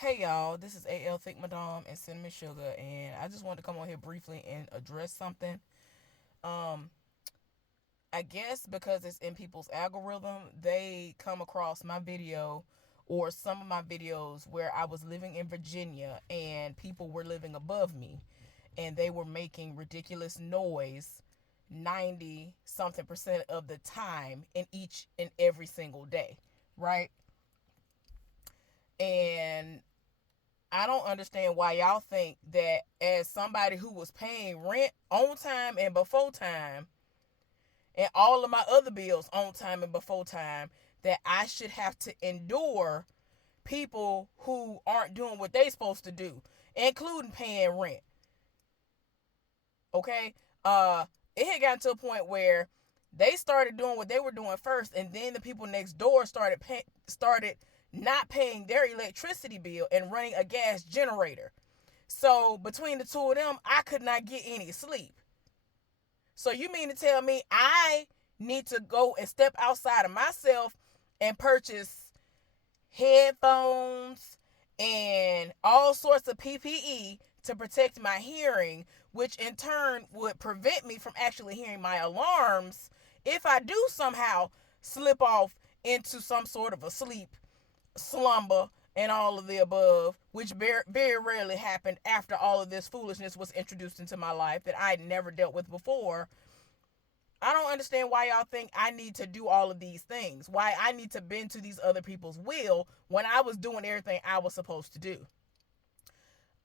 Hey y'all, this is AL Thick Madame and Cinnamon Sugar, and I just wanted to come on here briefly and address something. Um, I guess because it's in people's algorithm, they come across my video or some of my videos where I was living in Virginia and people were living above me and they were making ridiculous noise 90 something percent of the time in each and every single day, right? And I don't understand why y'all think that as somebody who was paying rent on time and before time and all of my other bills on time and before time that I should have to endure people who aren't doing what they supposed to do, including paying rent. Okay? Uh it had gotten to a point where they started doing what they were doing first, and then the people next door started not paying their electricity bill and running a gas generator. So between the two of them, I could not get any sleep. So you mean to tell me I need to go and step outside of myself and purchase headphones and all sorts of PPE to protect my hearing, which in turn would prevent me from actually hearing my alarms if I do somehow slip off into some sort of a sleep slumber and all of the above, which very rarely happened after all of this foolishness was introduced into my life that I had never dealt with before. I don't understand why y'all think I need to do all of these things. Why I need to bend to these other people's will when I was doing everything I was supposed to do.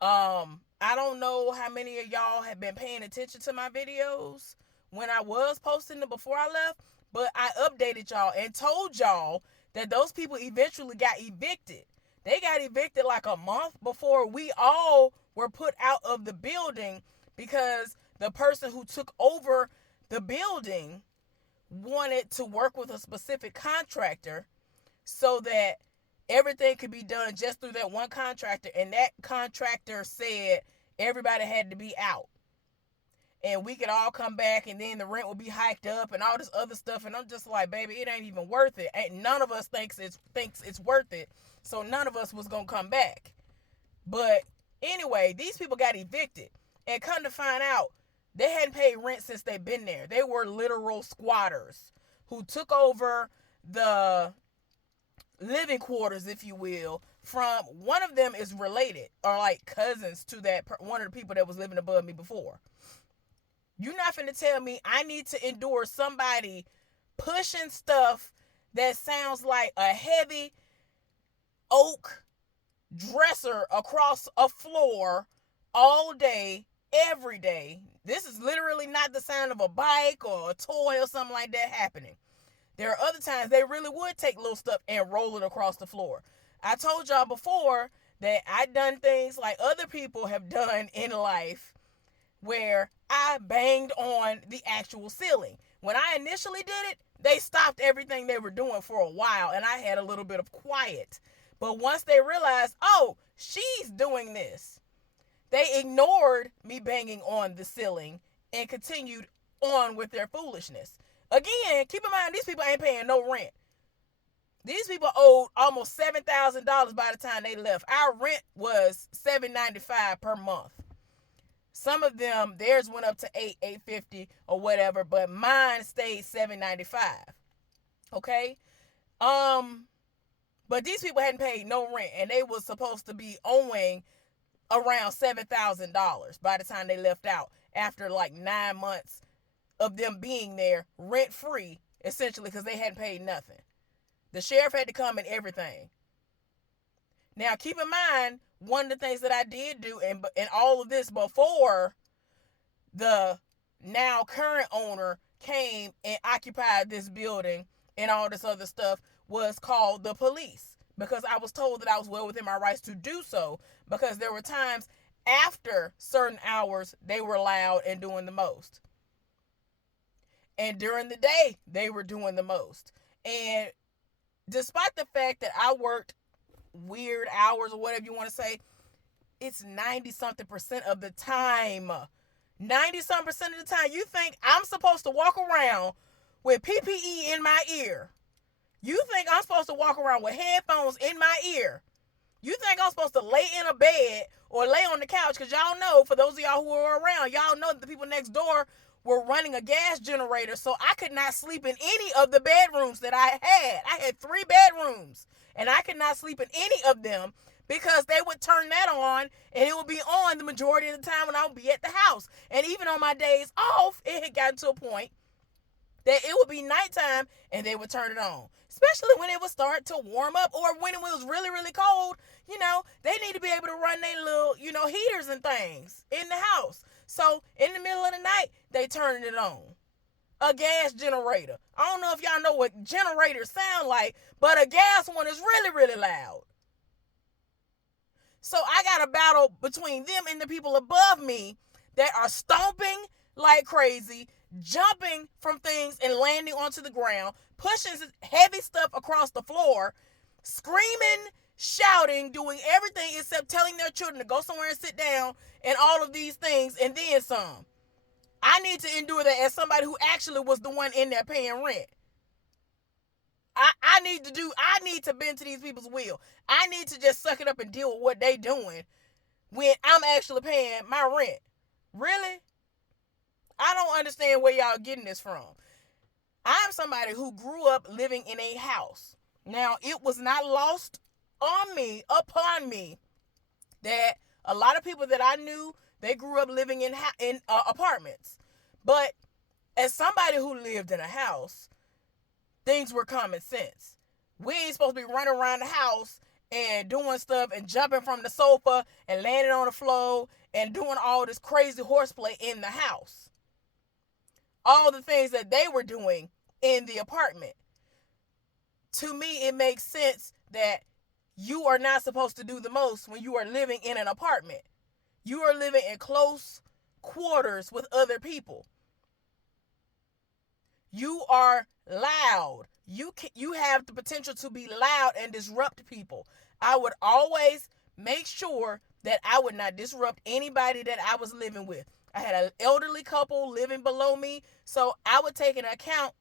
I don't know how many of y'all have been paying attention to my videos when I was posting them before I left, but I updated y'all and told y'all that those people eventually got evicted. They got evicted like a month before we all were put out of the building because the person who took over the building wanted to work with a specific contractor so that everything could be done just through that one contractor, and that contractor said everybody had to be out and we could all come back and then the rent will be hiked up and all this other stuff. And I'm just like, baby, it ain't even worth it. Ain't none of us thinks it's worth it. So none of us was gonna come back. But anyway, these people got evicted. And come to find out, they hadn't paid rent since they've been there. They were literal squatters who took over the living quarters, if you will, from one of them is related or like cousins to that one of the people that was living above me before. You're not finna tell me I need to endure somebody pushing stuff that sounds like a heavy oak dresser across a floor all day, every day. This is literally not the sound of a bike or a toy or something like that happening. There are other times they really would take little stuff and roll it across the floor. I told y'all before that I done things like other people have done in life where I banged on the actual ceiling. When I initially did it, they stopped everything they were doing for a while and I had a little bit of quiet. But once they realized, oh, she's doing this, they ignored me banging on the ceiling and continued on with their foolishness. Again, keep in mind, these people ain't paying no rent. These people owed almost $7,000 by the time they left. Our rent was $795 per month. Some of them, theirs went up to $850 or whatever, but mine stayed $795. Okay? But these people hadn't paid no rent, and they was supposed to be owing around $7,000 by the time they left out after like 9 months of them being there rent free, essentially, because they hadn't paid nothing. The sheriff had to come and everything. Now, keep in mind, one of the things that I did do, and all of this before the now current owner came and occupied this building and all this other stuff, was call the police, because I was told that I was well within my rights to do so, because there were times after certain hours they were loud and doing the most. And during the day, they were doing the most. And despite the fact that I worked weird hours or whatever you want to say, it's 90 something percent of the time. 90 something percent of the time. You think I'm supposed to walk around with PPE in my ear? You think I'm supposed to walk around with headphones in my ear You think I'm supposed to lay in a bed or lay on the couch? Because y'all know, for those of y'all who are around, y'all know that the people next door were running a gas generator, so I could not sleep in any of the bedrooms that I had. I had 3 bedrooms, and I could not sleep in any of them because they would turn that on, and it would be on the majority of the time when I would be at the house. And even on my days off, it had gotten to a point that it would be nighttime and they would turn it on. Especially when it would start to warm up, or when it was really, really cold, they need to be able to run their little, heaters and things in the house. So in the middle of the night, they turned it on. A gas generator. I don't know if y'all know what generators sound like, but a gas one is really, really loud. So I got a battle between them and the people above me that are stomping like crazy, jumping from things and landing onto the ground, pushing heavy stuff across the floor, screaming, shouting, doing everything except telling their children to go somewhere and sit down, and all of these things, and then some. I need to endure that as somebody who actually was the one in there paying rent. I need to bend to these people's will. I need to just suck it up and deal with what they doing when I'm actually paying my rent. Really? I don't understand where y'all getting this from. I'm somebody who grew up living in a house. Now, it was not lost upon me, that a lot of people that I knew, they grew up living in apartments. But as somebody who lived in a house, things were common sense. We ain't supposed to be running around the house and doing stuff and jumping from the sofa and landing on the floor and doing all this crazy horseplay in the house. All the things that they were doing in the apartment. To me, it makes sense that you are not supposed to do the most when you are living in an apartment. You are living in close quarters with other people. You are loud. You have the potential to be loud and disrupt people. I would always make sure that I would not disrupt anybody that I was living with. I had an elderly couple living below me, so I would take into account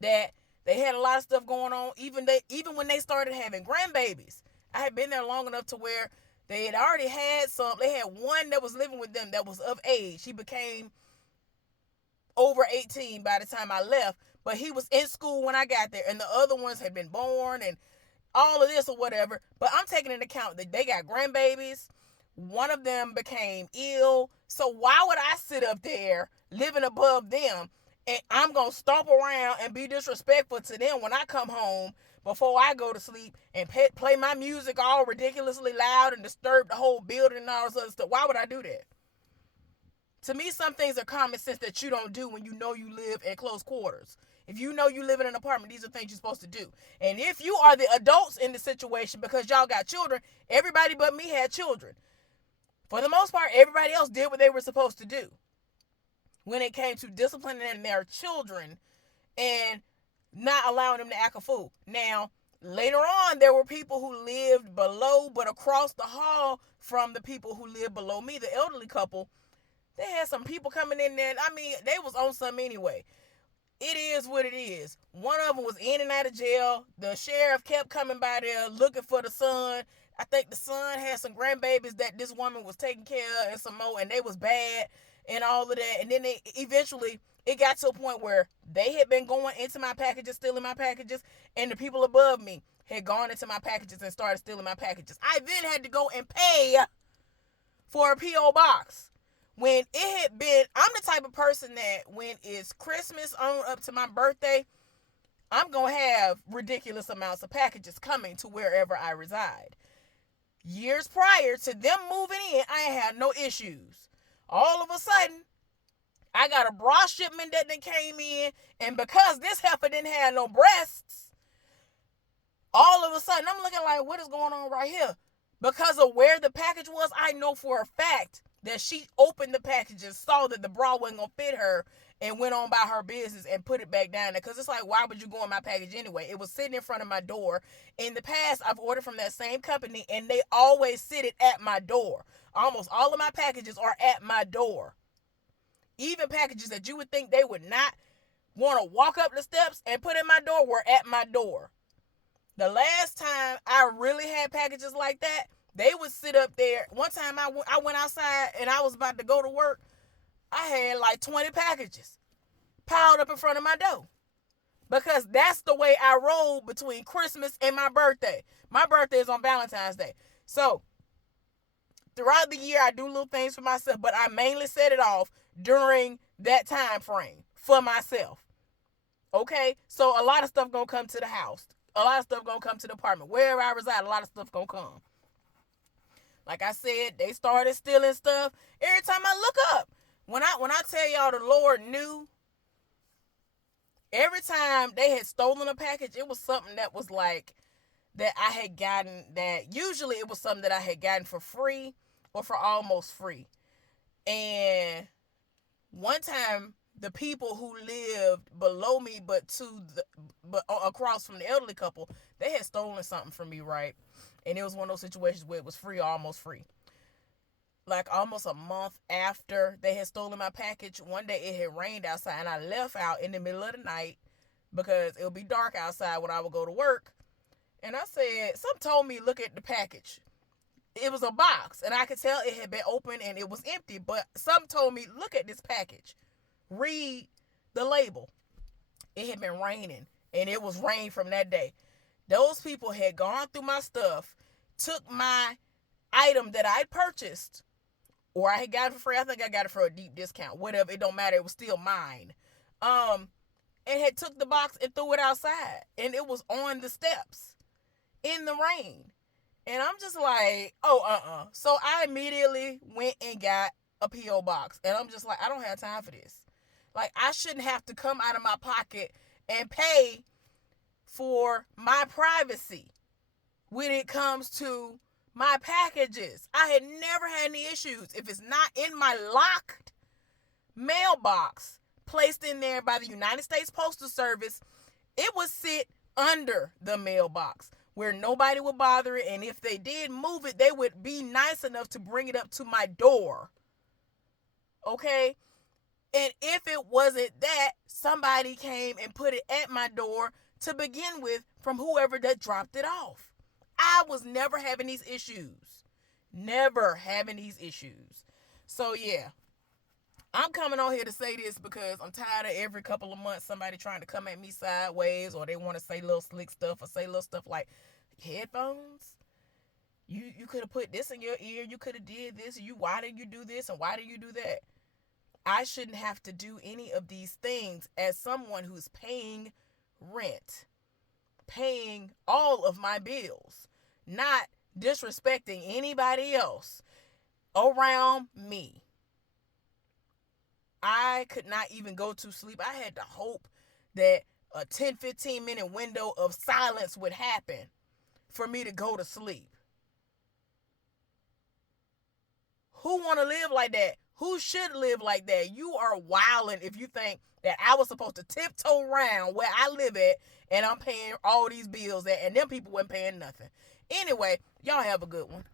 that they had a lot of stuff going on, even when they started having grandbabies. I had been there long enough to where they had already had some. They had one that was living with them that was of age. He became over 18 by the time I left, but he was in school when I got there, and the other ones had been born and all of this or whatever. But I'm taking into account that they got grandbabies. One of them became ill. So why would I sit up there living above them, and I'm going to stomp around and be disrespectful to them when I come home before I go to sleep and play my music all ridiculously loud and disturb the whole building and all this other stuff? Why would I do that? To me, some things are common sense that you don't do when you know you live in close quarters. If you know you live in an apartment, these are things you're supposed to do. And if you are the adults in the situation, because y'all got children, everybody but me had children. For the most part, everybody else did what they were supposed to do when it came to disciplining their children and not allowing them to act a fool. Now, later on, there were people who lived below, but across the hall from the people who lived below me, the elderly couple, they had some people coming in there. I mean, they was on something anyway. It is what it is. One of them was in and out of jail. The sheriff kept coming by there looking for the son. I think the son had some grandbabies that this woman was taking care of and some more, and they was bad and all of that. And then it got to a point where they had been going into my packages, stealing my packages, and the people above me had gone into my packages and started stealing my packages. I then had to go and pay for a P.O. box. When it had been, I'm the type of person that when it's Christmas on up to my birthday, I'm going to have ridiculous amounts of packages coming to wherever I reside. Years prior to them moving in, I had no issues. All of a sudden, I got a bra shipment that then came in, and because this heifer didn't have no breasts, all of a sudden, I'm looking like, what is going on right here? Because of where the package was, I know for a fact that she opened the package and saw that the bra wasn't going to fit her and went on by her business and put it back down there. Because it's like, why would you go in my package anyway? It was sitting in front of my door. In the past, I've ordered from that same company, and they always sit it at my door. Almost all of my packages are at my door. Even packages that you would think they would not want to walk up the steps and put in my door were at my door. The last time I really had packages like that, they would sit up there. One time I went outside and I was about to go to work. I had like 20 packages piled up in front of my door. Because that's the way I roll between Christmas and my birthday. My birthday is on Valentine's Day. So, throughout the year, I do little things for myself, but I mainly set it off during that time frame for myself. Okay? So, a lot of stuff gonna come to the house. A lot of stuff gonna come to the apartment. Wherever I reside, a lot of stuff gonna come. Like I said, they started stealing stuff every time I look up. When I tell y'all the Lord knew, every time they had stolen a package, it was something that was like that I had gotten, that usually it was something that I had gotten for free or for almost free. And one time, the people who lived below me but across from the elderly couple, they had stolen something from me, right? And it was one of those situations where it was free or almost free. Like almost a month after they had stolen my package, one day it had rained outside and I left out in the middle of the night because it would be dark outside when I would go to work. And I said, some told me, look at the package. It was a box and I could tell it had been opened and it was empty. But some told me, look at this package. Read the label. It had been raining and it was rain from that day. Those people had gone through my stuff, took my item that I purchased, or I had got it for free. I think I got it for a deep discount. Whatever, it don't matter. It was still mine. And had took the box and threw it outside. And it was on the steps in the rain. And I'm just like, oh, So I immediately went and got a P.O. box. And I'm just like, I don't have time for this. Like, I shouldn't have to come out of my pocket and pay for my privacy when it comes to my packages. I had never had any issues. If it's not in my locked mailbox placed in there by the United States Postal Service, it would sit under the mailbox where nobody would bother it. And if they did move it, they would be nice enough to bring it up to my door. Okay? And if it wasn't that, somebody came and put it at my door to begin with from whoever that dropped it off. I was never having these issues. Never having these issues. So, yeah. I'm coming on here to say this because I'm tired of every couple of months somebody trying to come at me sideways, or they want to say little slick stuff or say little stuff like, headphones? You could have put this in your ear. You could have did this. Why did you do this and why did you do that? I shouldn't have to do any of these things as someone who's paying rent, paying all of my bills, not disrespecting anybody else around me. I could not even go to sleep. I had to hope that a 10-15 minute window of silence would happen for me to go to sleep. Who want to live like that? Who should live like that? You are wilding if you think that I was supposed to tiptoe around where I live at and I'm paying all these bills at, and them people weren't paying nothing. Anyway, y'all have a good one.